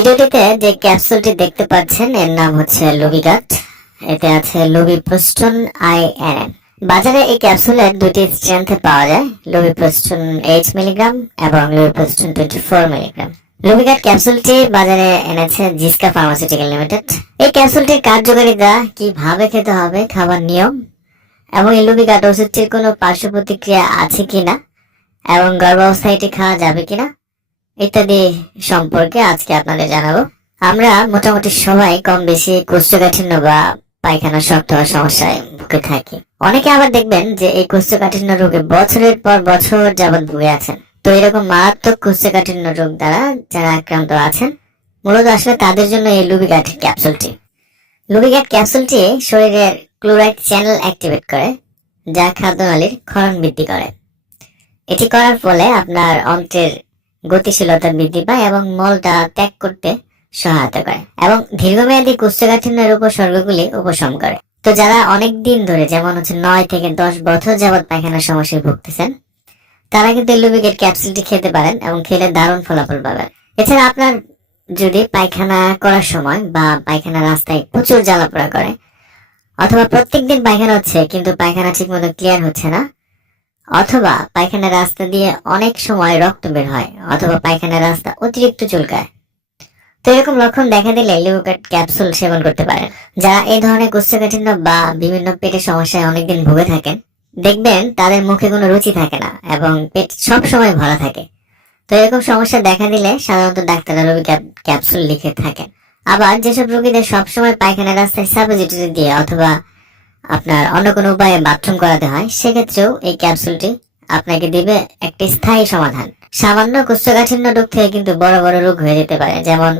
ভিডিওটিতে যে ক্যাপসুলটি দেখতে পাচ্ছেন এর নাম হচ্ছে লুবিগাট। এতে আছে লুবিপ্রোস্টন INN। বাজারে এই ক্যাপসুলের দুটি স্ট্রেংথে পাওয়া যায়, লুবিপ্রোস্টন 8 মিলিগ্রাম এবং লুবিপ্রোস্টন 24 মিলিগ্রাম। লুবিগাট ক্যাপসুলটি বাজারে এনেছে জিসকা ফার্মাসিউটিক্যাল লিমিটেড। এই ক্যাপসুলটির কার্যকারিতা, কিভাবে খেতে হবে, খাবার নিয়ম এবং এই লুবিগাট ওষুধটির কোনো পার্শ্ব প্রতিক্রিয়া আছে কিনা এবং গর্ভাবস্থায় এটি খাওয়া যাবে কিনা ইত্যাদি সম্পর্কে আজকে আপনাদের জানাবো। আমরা মোটামুটি সবাই কম বেশি কোষ্ঠকাঠিন্য বা পায়খানা শক্ত হওয়ার সমস্যায় ভুগে থাকি। অনেকে আবার দেখবেন যে এই কোষ্ঠকাঠিন্য রোগে বছরের পর বছর যাবৎ ভুগে আছেন। তো এরকম মারাত্মক কোষ্ঠকাঠিন্য রোগ দ্বারা যারা আক্রান্ত আছেন, মূলত আসলে তাদের জন্য এই লুবিগাট ক্যাপসুলটি। লুবিগাট ক্যাপসুলটি শরীরের ক্লোরাইড চ্যানেল অ্যাক্টিভেট করে, যা খাদ্যনালীর ক্ষরণ বৃদ্ধি করে। এটি করার ফলে আপনার অন্ত্রের গতিশীলতা বৃদ্ধি পায় এবং মলটা ত্যাগ করতে সহায়তা করে এবং দীর্ঘমেয়াদী কোষ্ঠকাঠিন্যের উপসর্গগুলি উপশম করে। তো যারা অনেক দিন ধরে, যেমন হচ্ছে 9 থেকে 10 বছর যাবৎ পায়খানার সমস্যায় ভুগতেছেন, তারা কিন্তু লুবিগাট ক্যাপসুলটি খেতে পারেন এবং খেলে দারুণ ফলাফল পাবেন। এছাড়া আপনার যদি পায়খানা করার সময় বা পায়খানা রাস্তায় প্রচুর জ্বালাপোড়া করে, অথবা প্রত্যেকদিন পায়খানা হচ্ছে কিন্তু পায়খানা ঠিক মতো ক্লিয়ার হচ্ছে না, অথবা পায়খানার রাস্তা দিয়ে অনেক সময় রক্ত বের হয়, অথবা পায়খানার রাস্তা অতিরিক্ত চুলকায়, তো এরকম লক্ষণ দেখা দিলে লুবিগাট ক্যাপসুল সেবন করতে পারেন। যারা এই ধরনের কোষ্ঠকাঠিন্য বা বিভিন্ন পেটের সমস্যায় অনেকদিন ভুগে থাকেন, দেখবেন তাদের মুখে কোনো রুচি থাকে না এবং পেট সব সময় ভরা থাকে। তো এরকম সমস্যা দেখা দিলে সাধারণত ডাক্তাররা লুবিগাট ক্যাপসুল লিখে থাকেন। আবার যেসব রোগীদের সবসময় পায়খানার রাস্তায় সাপোজিটরি দিয়ে অথবা আপনার অন্য কোনো উপায়ে বাথরুম করাতে হয়, সেক্ষেত্রেও এই ক্যাপসুলটি আপনাকে দিবে একটি স্থায়ী সমাধান। সামান্য কোষ্ঠকাঠিন্য রোগ থেকে কিন্তু বড় বড় রোগ হয়ে যেতে পারে, যেমন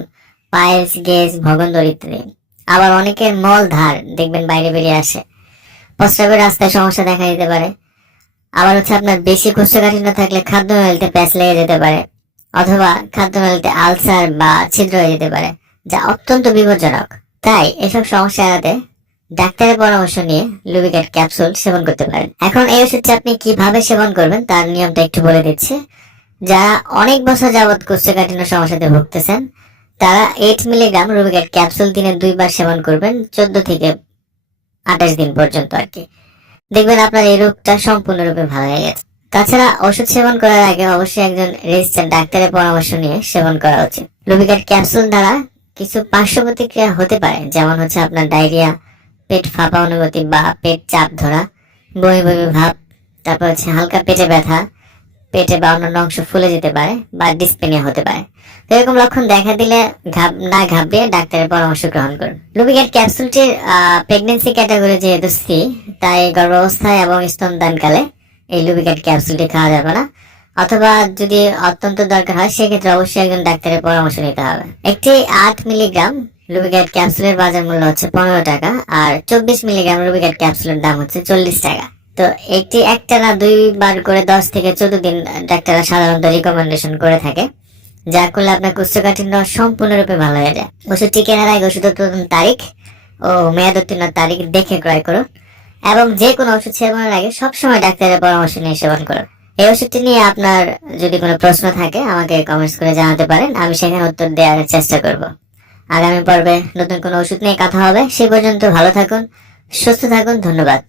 পাইলস, গ্যাস, ভগন্দর ইত্যাদি। আবার অনেকের মল ধার দেখবেন বাইরে বেরিয়ে আসে, প্রস্রাবের রাস্তায় সমস্যা দেখা দিতে পারে। আবার হচ্ছে আপনার বেশি কোষ্ঠকাঠিন্য থাকলে খাদ্যনালীতে প্যাঁচ লেগে যেতে পারে, অথবা খাদ্যনালীতে আলসার বা ছিদ্র হয়ে যেতে পারে, যা অত্যন্ত বিপজ্জনক। তাই এসব সমস্যা এড়াতে ডাক্তারের পরামর্শ নিয়ে লুবিগাট ক্যাপসুল সেবন করতে পারেন। এখন এই ওষুধটি আপনি কিভাবে সেবন করবেন তার নিয়মটা একটু বলে দিচ্ছি। যারা অনেক বছর যাবৎ কোষ্ঠকাঠিন্য সমস্যাতে ভুগতেছেন, তারা 8 মিলিগ্রাম লুবিগাট ক্যাপসুল দিনে 2 বার সেবন করবেন 14 থেকে 28 দিন পর্যন্ত আর কি। দেখবেন আপনার এই রোগটা সম্পূর্ণরূপে ভালো হয়ে গেছে। তাছাড়া ওষুধ সেবন করার আগে অবশ্যই একজন রেজিস্টার্ড ডাক্তারের পরামর্শ নিয়ে সেবন করা উচিত। লুবিগাট ক্যাপসুল দ্বারা কিছু পার্শ্ব প্রতিক্রিয়া হতে পারে, যেমন হচ্ছে আপনার ডায়রিয়া, পেট ফাঁপা অনুভূতি বা পেট চাপ ধরা, বমি বমি ভাব, তারপর হচ্ছে হালকা পেটে ব্যথা, পেটে বা অন্যান্য অংশ ফুলে যেতে পারে বা ডিসপেনিয়া হতে পারে। তো এরকম লক্ষণ দেখা দিলে না ঘাবড়িয়ে ডাক্তারের পরামর্শ গ্রহণ করুন। লুবিগাট ক্যাপসুলটির প্রেগনেন্সি ক্যাটাগরি যেহেতু সি, তাই গর্ভাবস্থায় এবং স্তনদানকালে এই লুবিগাট ক্যাপসুলটি খাওয়া যাবে না, অথবা যদি অত্যন্ত দরকার হয় সেক্ষেত্রে অবশ্যই একজন ডাক্তারের পরামর্শ নিতে হবে। একটি 8 মিলিগ্রাম লুবিগাট ক্যাপসুলের বাজার মূল্য হচ্ছে 15 টাকা, আর 24 মিলিগ্রাম লুবিগাট ক্যাপসুলের দাম হচ্ছে 40 টাকা। তো একটি একটানা 2 বার করে 10 থেকে 14 দিন ডাক্তাররা সাধারণত রিকমেন্ডেশন করে থাকে, যা করলে আপনার কোষ্ঠকাঠিন্য সম্পূর্ণরূপে ভালো হয়ে যায়। ওষুধটি কেনার আগে ওষুধ উৎপাদন তারিখ ও মেয়াদ উত্তীর্ণ তারিখ দেখে ক্রয় করুন এবং যে কোনো ওষুধ সেবনের আগে সবসময় ডাক্তারের পরামর্শ নিয়ে সেবন করুন। এই ওষুধটি নিয়ে আপনার যদি কোনো প্রশ্ন থাকে আমাকে কমেন্টস করে জানাতে পারেন, আমি সেখানে উত্তর দেওয়ার চেষ্টা করব। আগামী পর্বে নতুন কোনো ওষুধ নিয়ে কথা হবে। সে পর্যন্ত ভালো থাকুন, সুস্থ থাকুন। ধন্যবাদ।